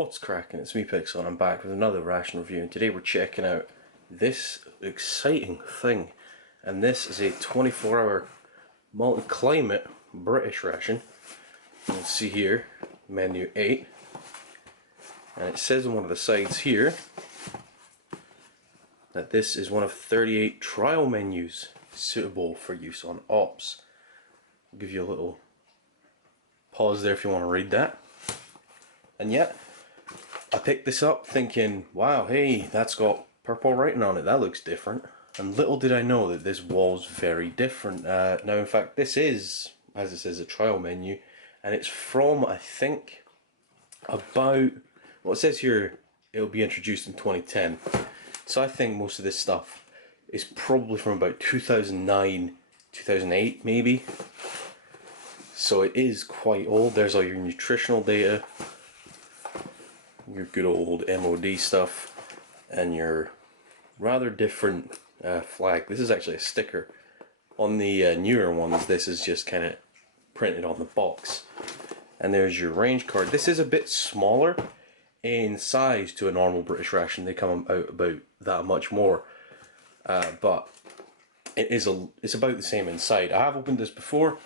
What's cracking? It's me Pixel and I'm back with another ration review, and today we're checking out this exciting thing. And this is a 24-hour multi-climate British ration. You can see here, menu 8. And it says on one of the sides here that this is one of 38 trial menus suitable for use on ops. I'll give you a little pause there if you want to read that. And yeah, I picked this up thinking, wow, hey, that's got purple writing on it, that looks different. And little did I know that this was very different. Now in fact this is, as it says, a trial menu, and it's from, I think, about, well, it says here it'll be introduced in 2010. So I think most of this stuff is probably from about 2009, 2008 maybe. So it is quite old. There's all your nutritional data, your good old MOD stuff, and your rather different flag. This is actually a sticker. On the newer ones, this is just kind of printed on the box. And there's your range card. This is a bit smaller in size to a normal British ration. They come out about that much more, but it's about the same inside. I have opened this before,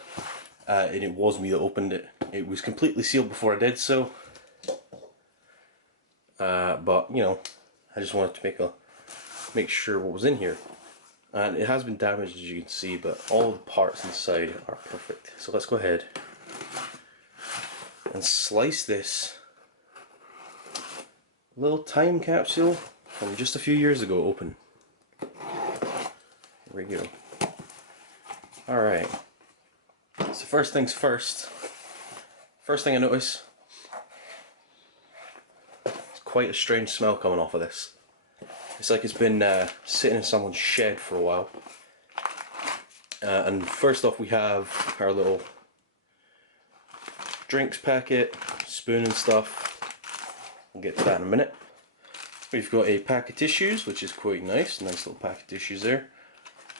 and it was me that opened it. It was completely sealed before I did so. But you know, I just wanted to make sure what was in here, and it has been damaged, as you can see, but all the parts inside are perfect. So let's go ahead and slice this little time capsule from just a few years ago open. There we go. Alright, so first things first. First thing I notice, quite a strange smell coming off of this. It's like it's been sitting in someone's shed for a while. And first off we have our little drinks packet, spoon and stuff. We'll get to that in a minute. We've got a pack of tissues, which is quite nice. Nice little pack of tissues there.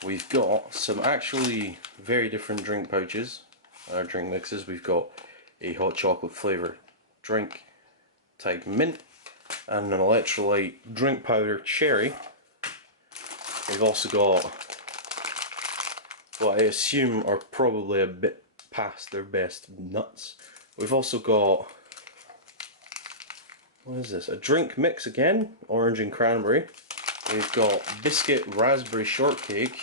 We've got some actually very different drink pouches, drink mixes. We've got a hot chocolate flavour drink type mint, and an electrolyte drink powder cherry. We've also got what I assume are probably a bit past their best nuts. We've also got, what is this? A drink mix again, orange and cranberry. We've got biscuit raspberry shortcake.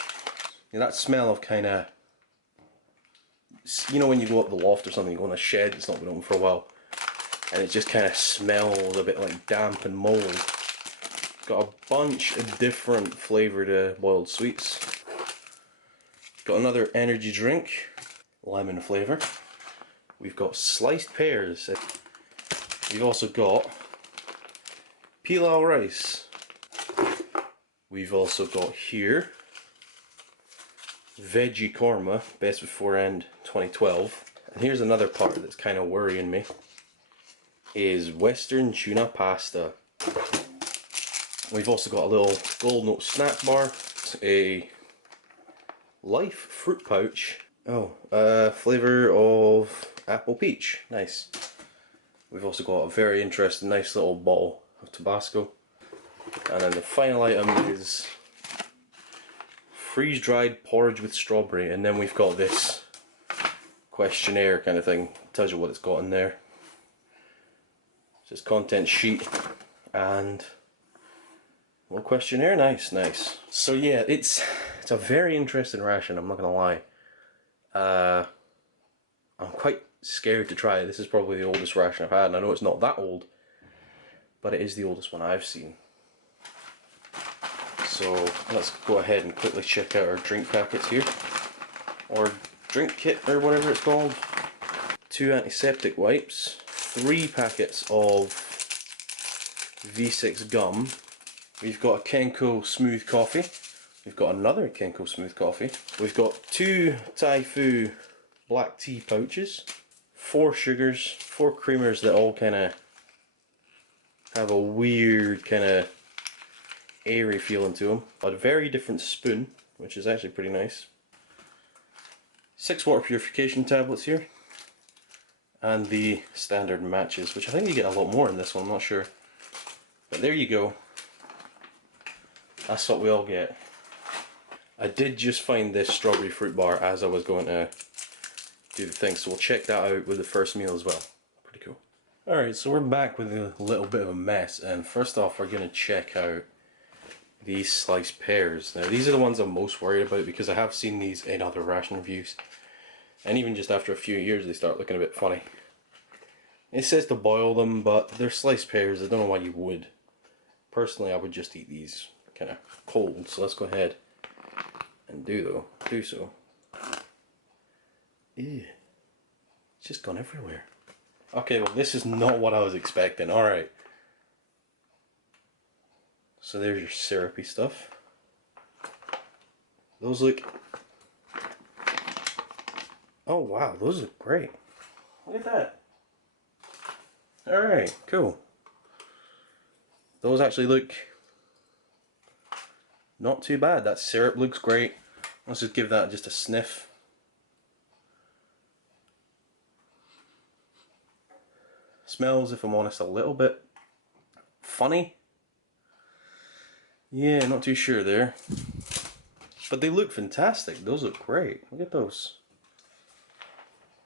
That smell of kind of, you know, when you go up the loft or something, you go in a shed that's not been open for a while, and it just kind of smells a bit like damp and mold. Got a bunch of different flavoured boiled sweets. Got another energy drink, lemon flavour. We've got sliced pears. We've also got pilau rice. We've also got here veggie korma, best before end 2012. And here's another part that's kind of worrying me, is Western tuna pasta. We've also got a little Gold Note snack bar, a Life fruit pouch. Oh, flavour of apple peach. Nice. We've also got a very interesting, nice little bottle of Tabasco. And then the final item is freeze-dried porridge with strawberry. And then we've got this questionnaire kind of thing. Tells you what it's got in there. Just content sheet and a little questionnaire. Nice, nice. So yeah, it's a very interesting ration, I'm not gonna lie. I'm quite scared to try it. This is probably the oldest ration I've had, and I know it's not that old, but it is the oldest one I've seen. So let's go ahead and quickly check out our drink packets here, or drink kit, or whatever it's called. 2 antiseptic wipes, 3 packets of V6 gum. We've got a Kenko smooth coffee. We've got another Kenko smooth coffee. We've got 2 Thai Fu black tea pouches, 4 sugars, 4 creamers that all kind of have a weird kind of airy feeling to them. A very different spoon, which is actually pretty nice. 6 water purification tablets here. and the standard matches, which I think you get a lot more in this one, I'm not sure. But there you go. That's what we all get. I did just find this strawberry fruit bar as I was going to do the thing, so we'll check that out with the first meal as well. Pretty cool. Alright, so we're back with a little bit of a mess, and first off we're going to check out these sliced pears. Now these are the ones I'm most worried about because I have seen these in other ration reviews, and even just after a few years they start looking a bit funny. It says to boil them, but they're sliced pears. I don't know why you would. Personally, I would just eat these kind of cold, so let's go ahead and do so. Ew. It's just gone everywhere. Okay, well this is not what I was expecting. Alright. So there's your syrupy stuff. Those look... Oh wow, those look great. Look at that. Alright, cool. Those actually look not too bad. That syrup looks great. Let's just give that just a sniff. Smells, if I'm honest, a little bit funny. Yeah, not too sure there. But they look fantastic. Those look great. Look at those.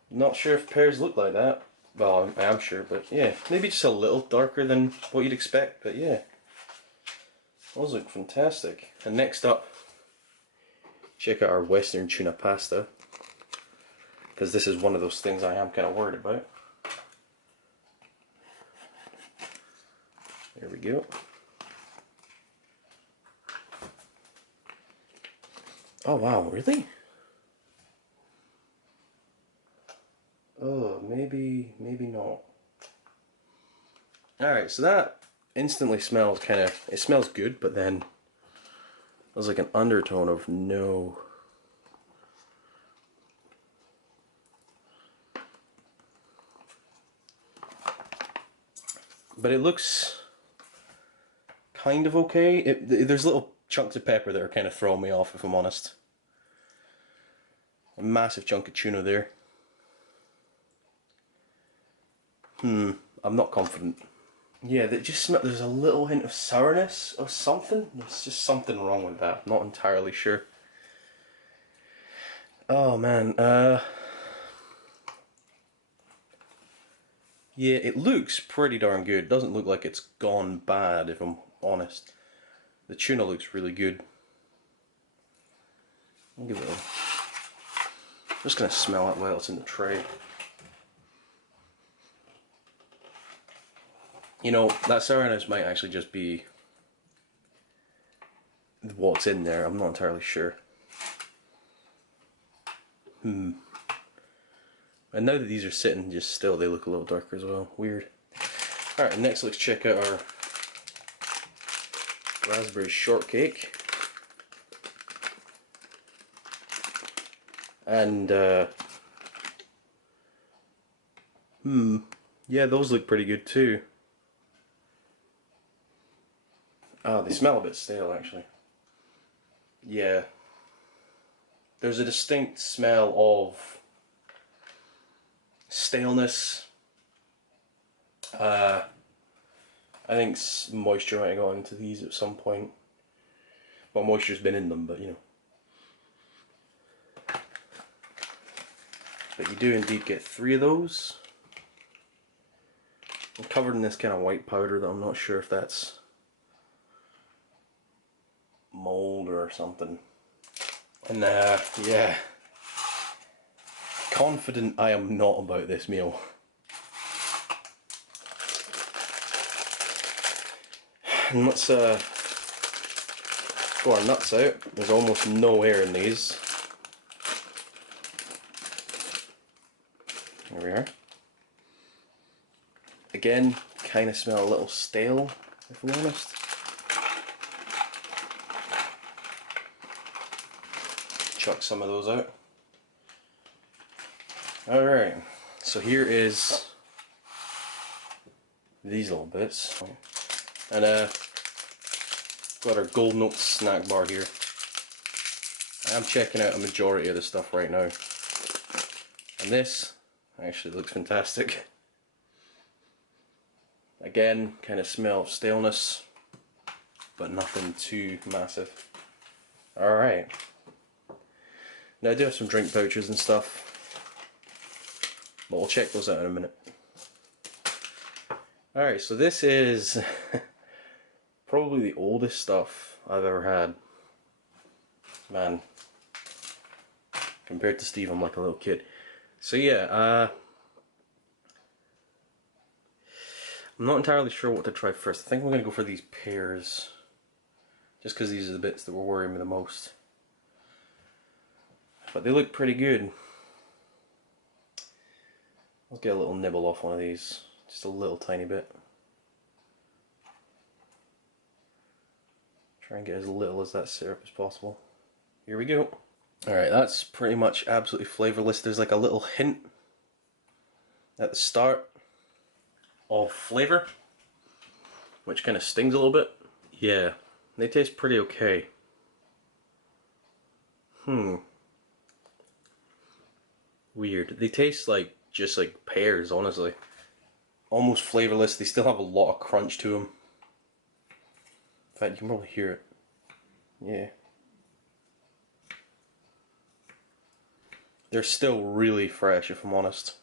Not sure if pears look like that. Well, I am sure, but yeah. Maybe just a little darker than what you'd expect, but yeah. Those look fantastic. And next up, check out our Western tuna pasta. Because this is one of those things I am kind of worried about. There we go. Oh wow, really? Oh, maybe not. Alright, so that instantly smells it smells good, but then there's like an undertone of no. But it looks kind of okay. There's little chunks of pepper that are kind of throwing me off, if I'm honest. A massive chunk of tuna there. I'm not confident. Yeah, that just there's a little hint of sourness or something. There's just something wrong with that. I'm not entirely sure. Oh man, yeah, it looks pretty darn good. Doesn't look like it's gone bad, if I'm honest. The tuna looks really good. I'll give it I'm just gonna smell it while it's in the tray. You know, that sourness might actually just be what's in there. I'm not entirely sure. And now that these are sitting just still, they look a little darker as well. Weird. Alright, next let's check out our raspberry shortcake. And, yeah, those look pretty good too. Oh, they smell a bit stale actually. Yeah. There's a distinct smell of staleness. I think moisture might have gone into these at some point. Well, moisture's been in them, but you know. But you do indeed get 3 of those. I'm covered in this kind of white powder that I'm not sure if that's mold or something. And yeah, confident I am not about this meal. And let's go our nuts out. There's almost no air in these. There we are. Again, kind of smell a little stale, if I'm honest. Chuck some of those out. Alright, so here is these little bits. And got our Golden Oats snack bar here. I'm checking out a majority of the stuff right now. And this Actually looks fantastic. Again, kind of smell of staleness, but nothing too massive. Alright. Now I do have some drink pouches and stuff, but we'll check those out in a minute. Alright, so this is probably the oldest stuff I've ever had. Man, compared to Steve, I'm like a little kid. So yeah, I'm not entirely sure what to try first. I think I'm going to go for these pears, just because these are the bits that were worrying me the most. But they look pretty good. Let's get a little nibble off one of these, just a little tiny bit. Try and get as little as that syrup as possible. Here we go. Alright, that's pretty much absolutely flavourless. There's like a little hint at the start of flavour, which kind of stings a little bit. Yeah, they taste pretty okay. Weird. They taste like just like pears, honestly. Almost flavourless. They still have a lot of crunch to them. In fact, you can probably hear it. Yeah. They're still really fresh, if I'm honest.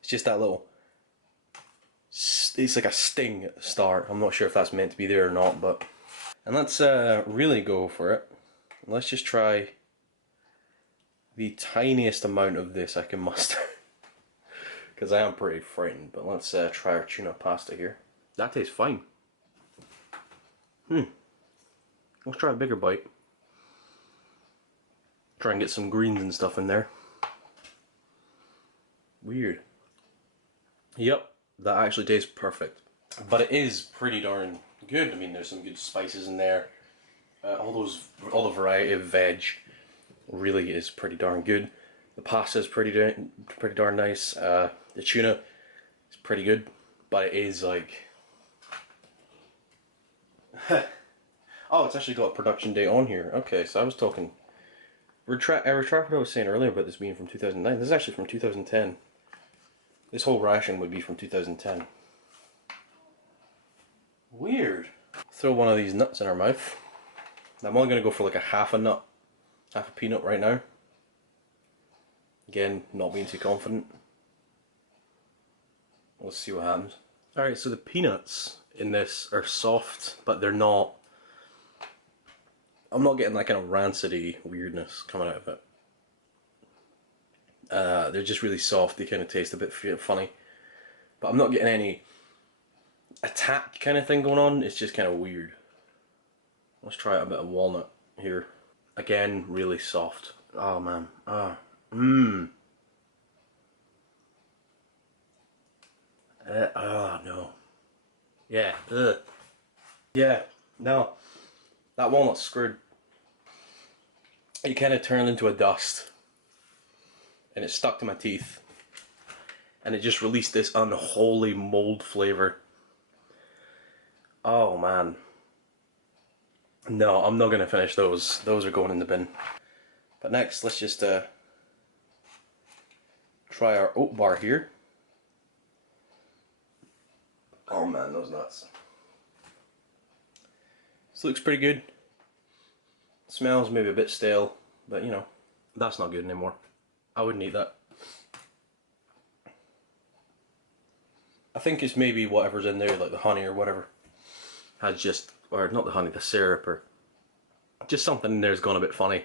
It's just that little... It's like a sting at the start. I'm not sure if that's meant to be there or not, but... And let's really go for it. Let's just try the tiniest amount of this I can muster. Because I am pretty frightened, but let's try our tuna pasta here. That tastes fine. Let's try a bigger bite. Try and get some greens and stuff in there. Weird. Yep, that actually tastes perfect. But it is pretty darn good. I mean, there's some good spices in there. All the variety of veg really is pretty darn good. The pasta is pretty darn nice. The tuna is pretty good, but it is like... Oh, it's actually got a production date on here. Okay, so I was talking... I retract what I was saying earlier about this being from 2009. This is actually from 2010. This whole ration would be from 2010. Weird. Throw one of these nuts in our mouth. I'm only going to go for like a half a nut. Half a peanut right now. Again, not being too confident. Let's see what happens. Alright, so the peanuts in this are soft, but they're not... I'm not getting that kind of rancidy weirdness coming out of it. They're just really soft. They kind of taste a bit funny. But I'm not getting any attack kind of thing going on. It's just kind of weird. Let's try a bit of walnut here. Again, really soft. Oh man. Oh no. Yeah. Ugh. Yeah. No. That walnut's screwed. It kind of turned into a dust. And it stuck to my teeth. And it just released this unholy mold flavour. Oh man. No, I'm not going to finish those. Those are going in the bin. But next, let's just try our oat bar here. Oh man, those nuts. This looks pretty good. Smells maybe a bit stale, but you know, that's not good anymore. I wouldn't eat that. I think it's maybe whatever's in there, like the honey or whatever, has just, or not the honey, the syrup, or just something in there's gone a bit funny.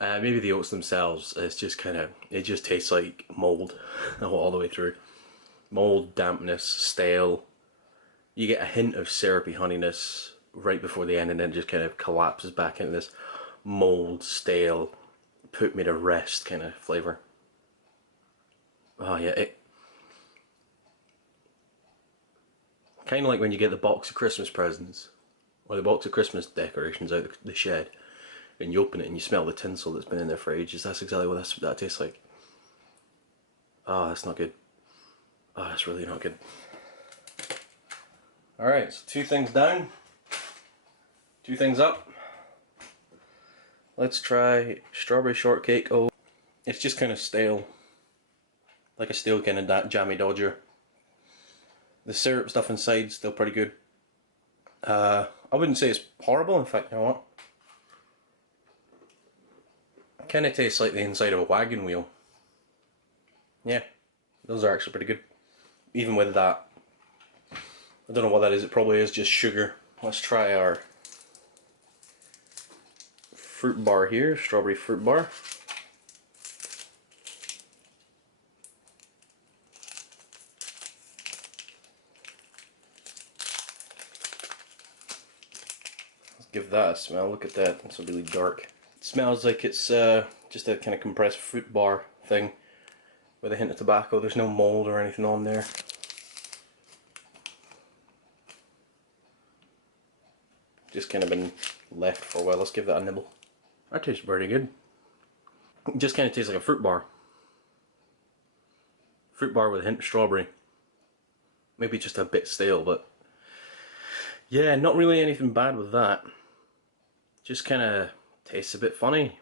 Maybe the oats themselves, it's just kind of, it just tastes like mold all the way through. Mold, dampness, stale. You get a hint of syrupy honeyness right before the end, and then it just kind of collapses back into this mold, stale, put me to rest kind of flavour. Oh yeah, it kind of like when you get the box of Christmas presents, or the box of Christmas decorations out the shed, and you open it and you smell the tinsel that's been in there for ages. That's exactly what that tastes like. Oh, that's not good. Oh, that's really not good. Alright, so 2 things down, 2 things up. Let's try strawberry shortcake. Oh, it's just kind of stale. like a stale kind of jammy Dodger. The syrup stuff inside still pretty good. I wouldn't say it's horrible. In fact, you know what? It kind of tastes like the inside of a wagon wheel. Yeah, those are actually pretty good. Even with that, I don't know what that is. It probably is just sugar. Let's try our fruit bar here, strawberry fruit bar. Let's give that a smell. Look at that. It's really dark. It smells like it's just a kind of compressed fruit bar thing with a hint of tobacco. There's no mold or anything on there. Just kind of been left for a while. Let's give that a nibble. That tastes pretty good. It just kind of tastes like a fruit bar. Fruit bar with a hint of strawberry. Maybe just a bit stale, but yeah, not really anything bad with that. Just kind of tastes a bit funny.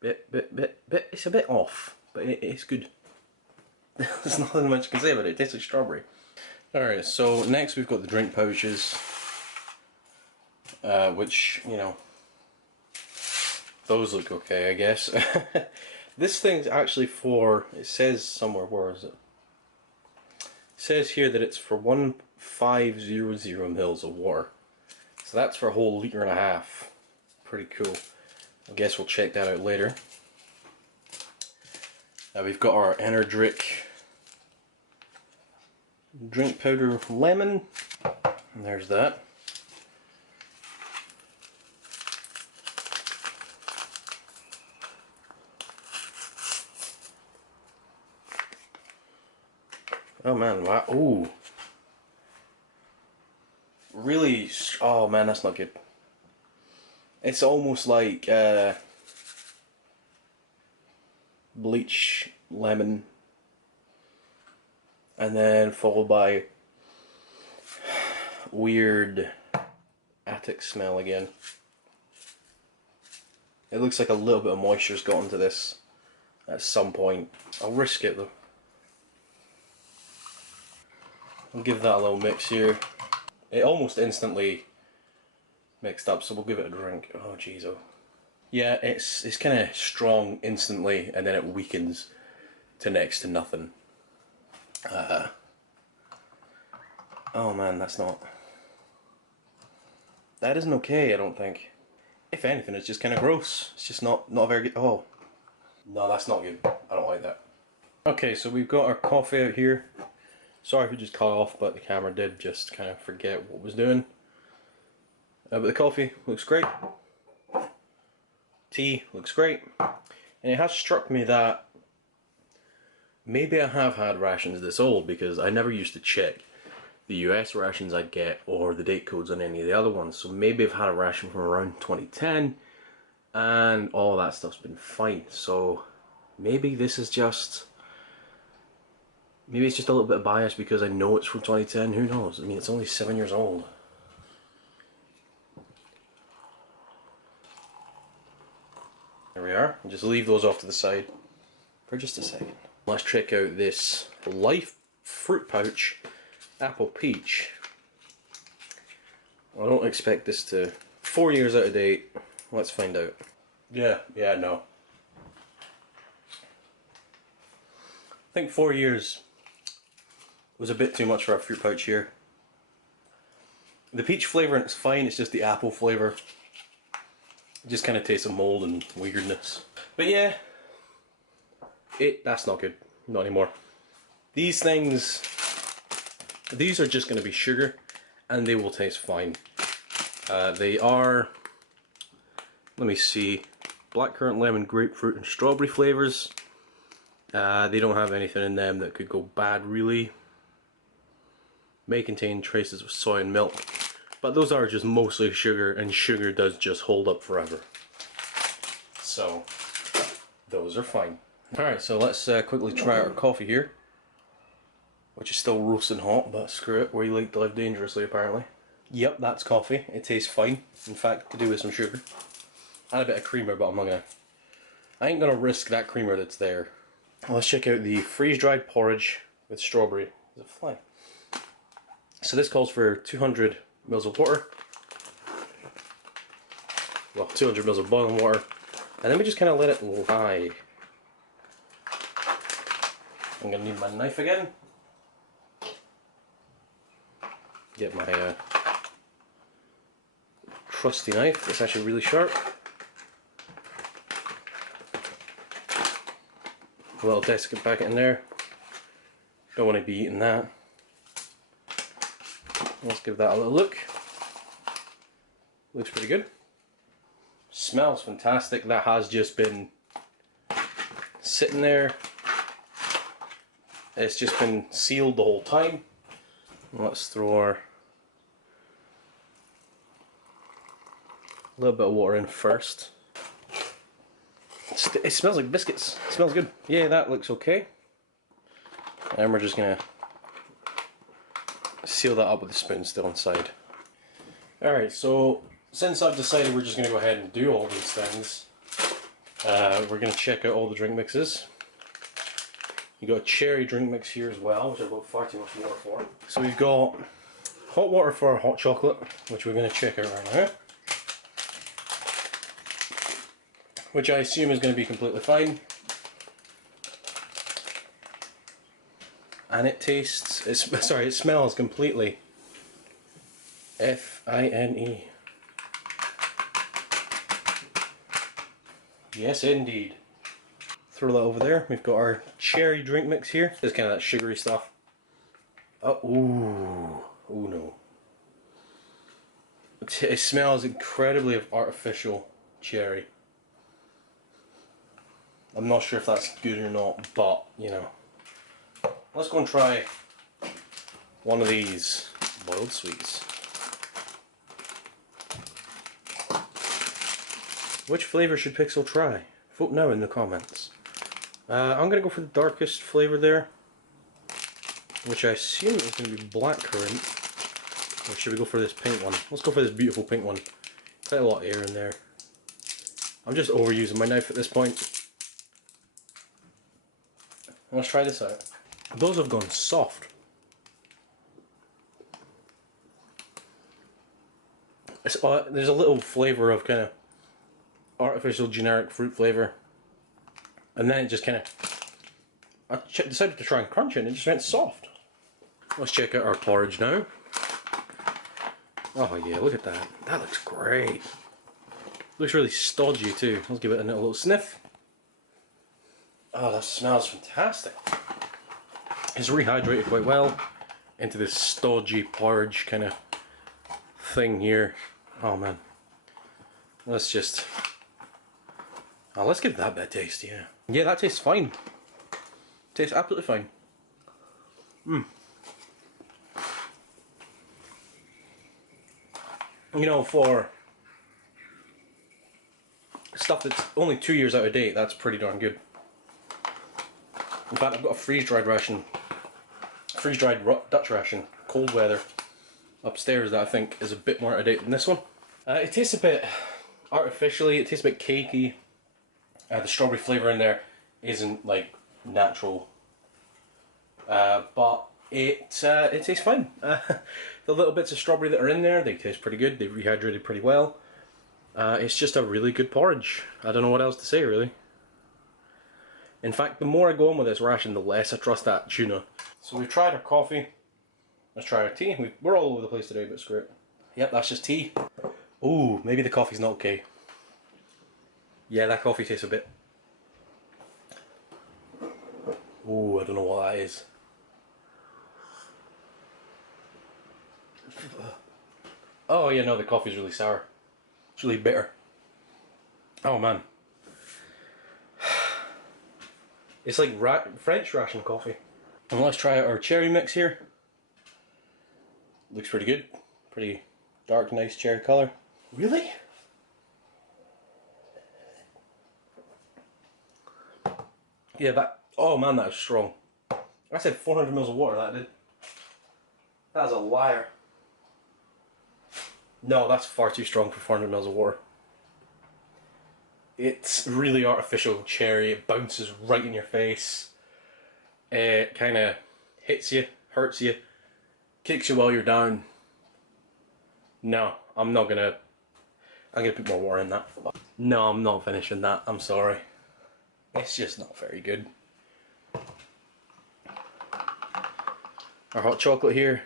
It's a bit off, but it's good. There's nothing much you can say about it. It tastes like strawberry. Alright, so next we've got the drink pouches. Which, you know, those look okay, I guess. This thing's actually for, it says somewhere, where is it? It says here that it's for 1500 mils of water. So that's for a whole litre and a half. Pretty cool. I guess we'll check that out later. We've got our Enerdrick drink powder lemon. And there's that. Oh man, wow. Ooh. Really, oh man, that's not good. It's almost like bleach lemon, and then followed by weird attic smell again. It looks like a little bit of moisture's got into this at some point. I'll risk it though. I'll give that a little mix here. It almost instantly mixed up, so we'll give it a drink. Oh jeez, oh. Yeah, it's kind of strong instantly, and then it weakens to next to nothing. Oh man, that isn't okay, I don't think. If anything, it's just kind of gross. It's just not very good. Oh, no, that's not good. I don't like that. Okay, so we've got our coffee out here. Sorry if it just cut off, but the camera did just kind of forget what it was doing. But the coffee looks great. Tea looks great. And it has struck me that maybe I have had rations this old, because I never used to check the US rations I'd get or the date codes on any of the other ones. So maybe I've had a ration from around 2010 and all that stuff's been fine. So maybe this is just... maybe it's just a little bit of bias because I know it's from 2010, who knows? I mean, it's only 7 years old. There we are. Just leave those off to the side for just a second. Let's check out this Life fruit pouch, apple peach. I don't expect this to... 4 years out of date. Let's find out. Yeah, no. I think 4 years was a bit too much for a fruit pouch here. The peach flavour is fine, it's just the apple flavour. It just kind of tastes of mold and weirdness. But yeah, that's not good. Not anymore. These things, these are just going to be sugar, and they will taste fine. They are, let me see, blackcurrant, lemon, grapefruit, and strawberry flavours. They don't have anything in them that could go bad, really. May contain traces of soy and milk, but those are just mostly sugar, and sugar does just hold up forever. So, those are fine. Alright, so let's quickly try our coffee here, which is still roasting hot, but screw it, we like to live dangerously apparently. Yep, that's coffee. It tastes fine. In fact, could do with some sugar. And a bit of creamer, but I ain't gonna risk that creamer that's there. Let's check out the freeze-dried porridge with strawberry. There's a fly. So this calls for 200 mils of water. Well, 200 mils of boiling water. And then we just kind of let it lie. I'm going to need my knife again. Get my trusty knife. It's actually really sharp. A little desiccant packet in there. Don't want to be eating that. Let's give that a little look. Looks pretty good. Smells fantastic. That has just been sitting there. It's just been sealed the whole time. Let's throw our little bit of water in first. It smells like biscuits. It smells good. Yeah, that looks okay. And we're just gonna seal that up with the spoon still inside. Alright, so since I've decided we're just gonna go ahead and do all these things, we're gonna check out all the drink mixes. You got a cherry drink mix here as well, which I've got far too much water for. So we've got hot water for our hot chocolate, which we're gonna check out right now. Which I assume is going to be completely fine. And it tastes, it smells completely F-I-N-E. Yes, indeed. Throw that over there. We've got our cherry drink mix here. It's kind of that sugary stuff. Oh, ooh no. It smells incredibly of artificial cherry. I'm not sure if that's good or not, but you know. Let's go and try one of these boiled sweets. Which flavour should Pixel try? Vote now in the comments. I'm going to go for the darkest flavour there, which I assume is going to be blackcurrant. Or should we go for this pink one? Let's go for this beautiful pink one. Quite a lot of air in there. I'm just overusing my knife at this point. Let's try this out. Those have gone soft. There's a little flavour of kind of artificial generic fruit flavour. And then it just kind of... I decided to try and crunch it and it just went soft. Let's check out our porridge now. Oh yeah, look at that. That looks great. Looks really stodgy too. Let's give it a little sniff. Oh, that smells fantastic. It's rehydrated quite well into this stodgy porridge kind of thing here. Oh man. Let's just... Oh, let's give that a bit of taste, yeah. Yeah, that tastes fine. Tastes absolutely fine. You know, for stuff that's only 2 years out of date, that's pretty darn good. In fact, I've got a freeze-dried Dutch ration, cold weather, upstairs that I think is a bit more out of date than this one. It tastes a bit artificially, it tastes a bit cakey. The strawberry flavour in there isn't like natural, but it tastes fine. The little bits of strawberry that are in there, they taste pretty good, they've rehydrated pretty well. It's just a really good porridge. I don't know what else to say really. In fact, the more I go on with this ration, the less I trust that tuna. So we've tried our coffee. Let's try our tea. We're all over the place today, but screw it. Yep, that's just tea. Ooh, maybe the coffee's not okay. Yeah, that coffee tastes a bit... Ooh, I don't know what that is. Oh yeah, no, the coffee's really sour. It's really bitter. Oh man. It's like French ration coffee. And let's try out our cherry mix here. Looks pretty good. Pretty dark, nice cherry colour. Really? Yeah, that... Oh man, that was strong. I said 400 mils of water, that did. That was a liar. No, that's far too strong for 400 mils of water. It's really artificial cherry, it bounces right in your face. It kind of hits you, hurts you, kicks you while you're down. No, I'm gonna put more water in that. No, I'm not finishing that, I'm sorry. It's just not very good. Our hot chocolate here,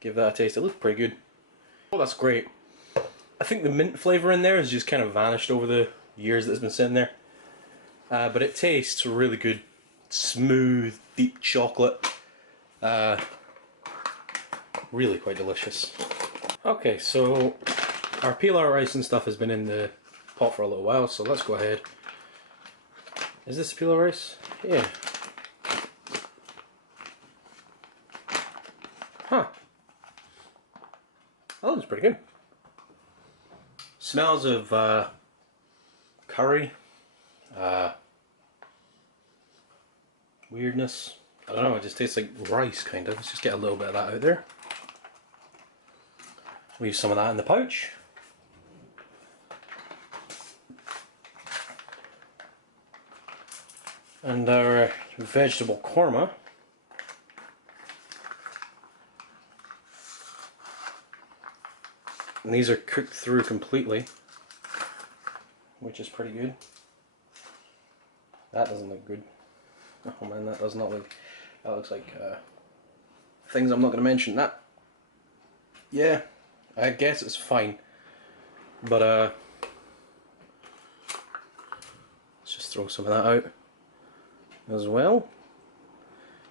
give that a taste. It looks pretty good. Oh, that's great. I think the mint flavour in there has just kind of vanished over the years that it's been sitting there. But it tastes really good. Smooth, deep chocolate. Really quite delicious. Okay, so our peeler rice and stuff has been in the pot for a little while, so let's go ahead. Is this peeler rice? Yeah. Huh. That looks pretty good. Smells of curry. Weirdness. I don't know, it just tastes like rice kind of. Let's just get a little bit of that out there. Leave some of that in the pouch. And our vegetable korma. And these are cooked through completely, which is pretty good. That doesn't look good. Oh man, that does not look. That looks like things I'm not going to mention. That, yeah, I guess it's fine, but let's just throw some of that out as well.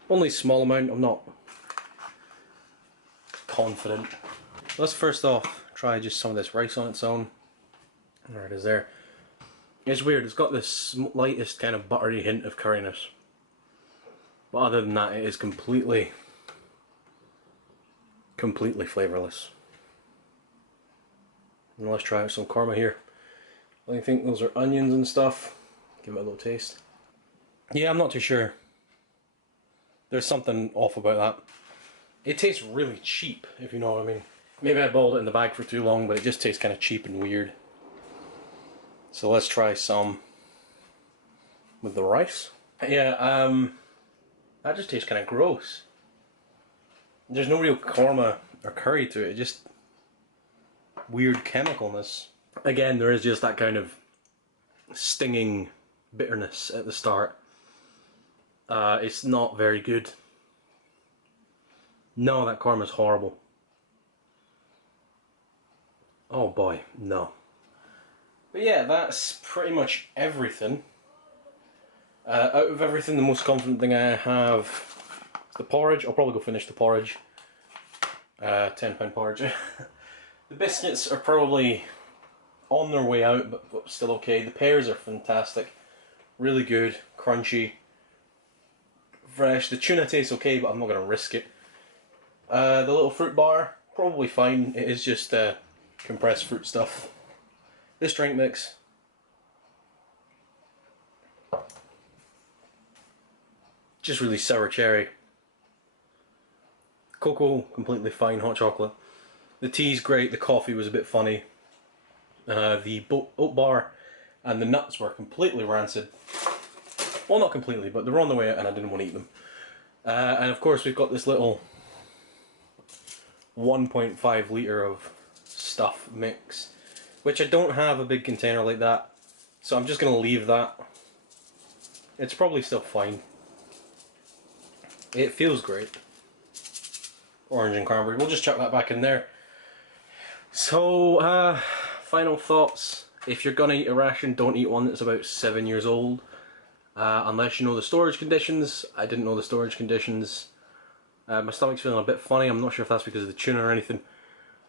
Only a small amount. I'm not confident. Let's first off try just some of this rice on its own. There it is there. It's weird, it's got this slightest kind of buttery hint of curriness. But other than that, it is completely flavourless. And let's try out some korma here. I think those are onions and stuff. Give it a little taste. Yeah, I'm not too sure. There's something off about that. It tastes really cheap, if you know what I mean. Maybe I boiled it in the bag for too long, but it just tastes kind of cheap and weird. So let's try some with the rice. Yeah, that just tastes kind of gross. There's no real korma or curry to it, just weird chemicalness. Again, there is just that kind of stinging bitterness at the start. It's not very good. No, that korma's horrible. Oh boy, no. But yeah, that's pretty much everything. Out of everything, the most confident thing I have is the porridge. I'll probably go finish the porridge. £10 porridge. The biscuits are probably on their way out, but still okay. The pears are fantastic. Really good, crunchy, fresh. The tuna tastes okay, but I'm not going to risk it. The little fruit bar, probably fine. It is just compressed fruit stuff. This drink mix, just really sour cherry. Cocoa, completely fine. Hot chocolate. The tea's great. The coffee was a bit funny. The oat bar and the nuts were completely rancid. Well, not completely, but they were on the way out and I didn't want to eat them. And of course we've got this little 1.5 litre of stuff mix, which I don't have a big container like that, so I'm just going to leave that. It's probably still fine. It feels great. Orange and cranberry. We'll just chuck that back in there. So, final thoughts. If you're gonna eat a ration, don't eat one that's about 7 years old. Unless you know the storage conditions. I didn't know the storage conditions. My stomach's feeling a bit funny. I'm not sure if that's because of the tuna or anything.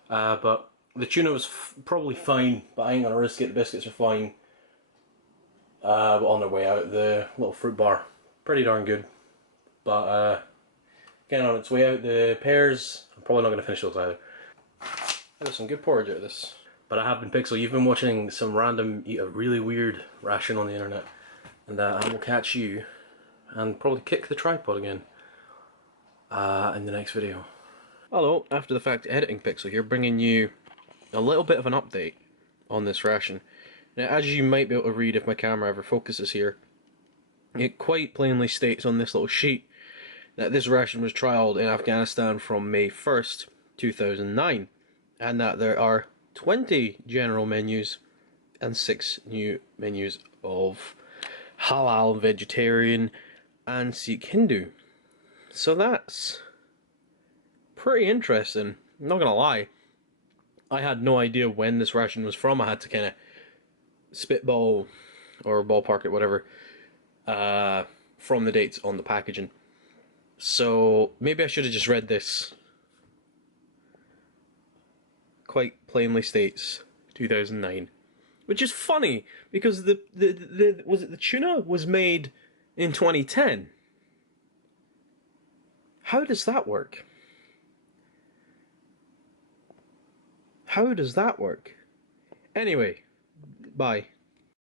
But the tuna was probably fine, but I ain't gonna risk it. The biscuits are fine. But on their way out, the little fruit bar, pretty darn good. But again, on its way out, the pears, I'm probably not gonna finish those either. There's some good porridge out of this. But I have been Pixel. You've been watching some random eat a really weird ration on the internet, and I will catch you and probably kick the tripod again in the next video. Hello, after the fact editing Pixel here, bringing you a little bit of an update on this ration. Now, as you might be able to read if my camera ever focuses here, it quite plainly states on this little sheet that this ration was trialled in Afghanistan from May 1st, 2009, and that there are 20 general menus and 6 new menus of halal, vegetarian, and Sikh Hindu. So that's pretty interesting. I'm not gonna lie, I had no idea when this ration was from. I had to kind of spitball or ballpark it, whatever, from the dates on the packaging. So maybe I should have just read this. Quite plainly states 2009, which is funny because the was it the tuna was made in 2010. How does that work? How does that work? Anyway, bye.